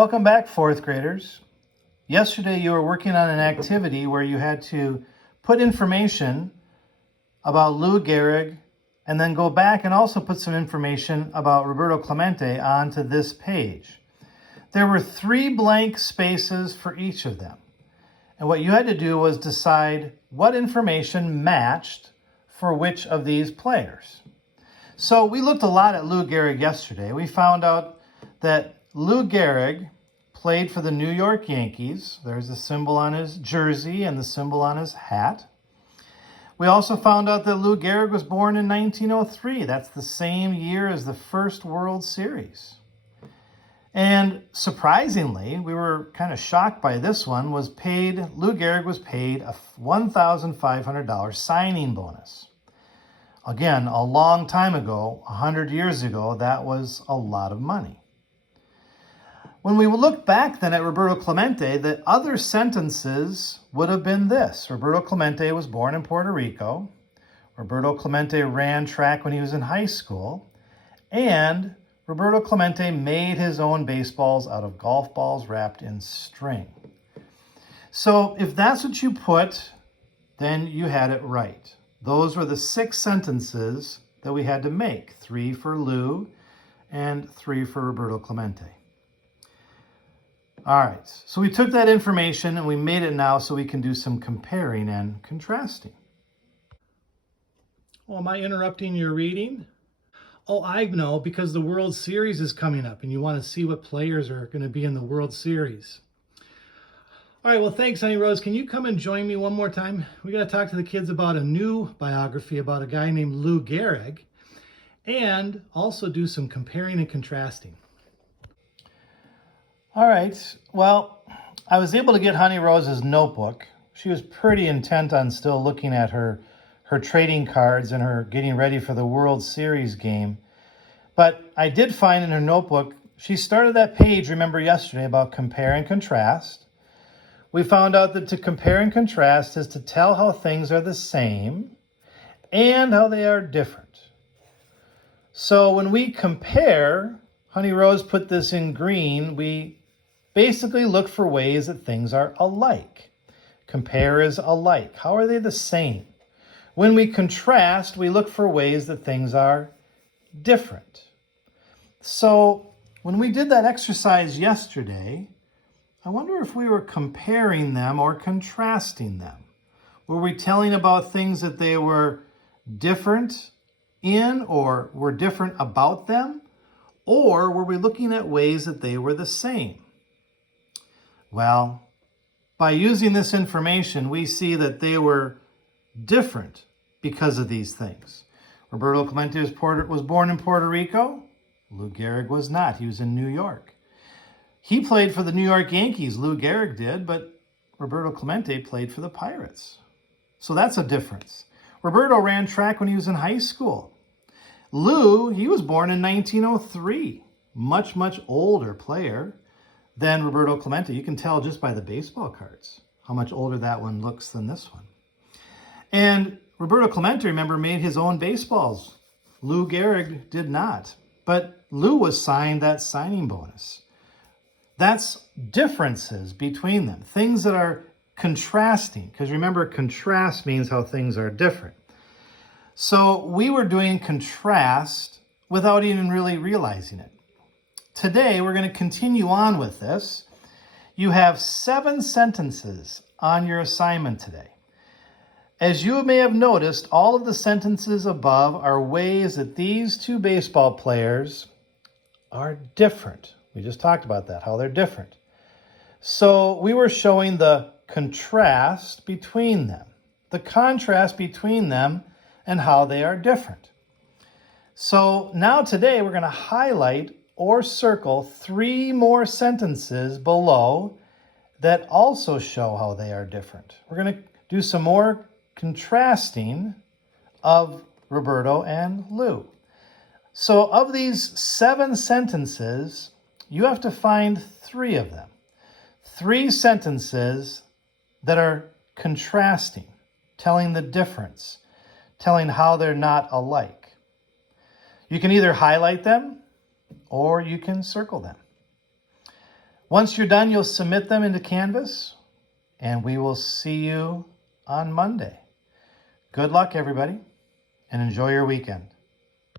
Welcome back, fourth graders. Yesterday you were working on an activity where you had to put information about Lou Gehrig and then go back and also put some information about Roberto Clemente onto this page. There were 3 blank spaces for each of them. And what you had to do was decide what information matched for which of these players. So we looked a lot at Lou Gehrig yesterday. We found out that Lou Gehrig played for the New York Yankees. There's the symbol on his jersey and the symbol on his hat. We also found out that Lou Gehrig was born in 1903. That's the same year as the first World Series. And surprisingly, we were kind of shocked by this one, Lou Gehrig was paid a $1,500 signing bonus. Again, a long time ago, 100 years ago, that was a lot of money. When we look back then at Roberto Clemente, the other sentences would have been this. Roberto Clemente was born in Puerto Rico. Roberto Clemente ran track when he was in high school. And Roberto Clemente made his own baseballs out of golf balls wrapped in string. So if that's what you put, then you had it right. Those were the 6 sentences that we had to make. 3 for Lou and 3 for Roberto Clemente. All right, so we took that information and we made it now so we can do some comparing and contrasting. Oh, am I interrupting your reading? Oh, I know, because the World Series is coming up and you want to see what players are going to be in the World Series. All right, well, thanks, Honey Rose. Can you come and join me one more time? We got to talk to the kids about a new biography about a guy named Lou Gehrig and also do some comparing and contrasting. All right, well, I was able to get Honey Rose's notebook. She was pretty intent on still looking at her trading cards and her getting ready for the World Series game. But I did find in her notebook, she started that page, remember yesterday, about compare and contrast. We found out that to compare and contrast is to tell how things are the same and how they are different. So when we compare, Honey Rose put this in green, we basically look for ways that things are alike. Compare is alike. How are they the same? When we contrast, we look for ways that things are different. So when we did that exercise yesterday, I wonder if we were comparing them or contrasting them. Were we telling about things that they were different in or were different about them? Or were we looking at ways that they were the same? Well, by using this information, we see that they were different because of these things. Roberto Clemente was born in Puerto Rico. Lou Gehrig was not. He was in New York. He played for the New York Yankees. Lou Gehrig did, but Roberto Clemente played for the Pirates. So that's a difference. Roberto ran track when he was in high school. Lou, he was born in 1903. Much, much older player than Roberto Clemente. You can tell just by the baseball cards how much older that one looks than this one. And Roberto Clemente, remember, made his own baseballs. Lou Gehrig did not. But Lou was signed that signing bonus. That's differences between them, things that are contrasting. Because remember, contrast means how things are different. So we were doing contrast without even really realizing it. Today, we're going to continue on with this. You have 7 sentences on your assignment today. As you may have noticed, all of the sentences above are ways that these 2 baseball players are different. We just talked about that, how they're different. So we were showing the contrast between them, the contrast between them and how they are different. So now today we're going to highlight or circle 3 more sentences below that also show how they are different. We're going to do some more contrasting of Roberto and Lou. So of these 7 sentences, you have to find 3 of them. 3 sentences that are contrasting, telling the difference, telling how they're not alike. You can either highlight them or you can circle them. Once you're done, you'll submit them into Canvas, and we will see you on Monday. Good luck, everybody, and enjoy your weekend.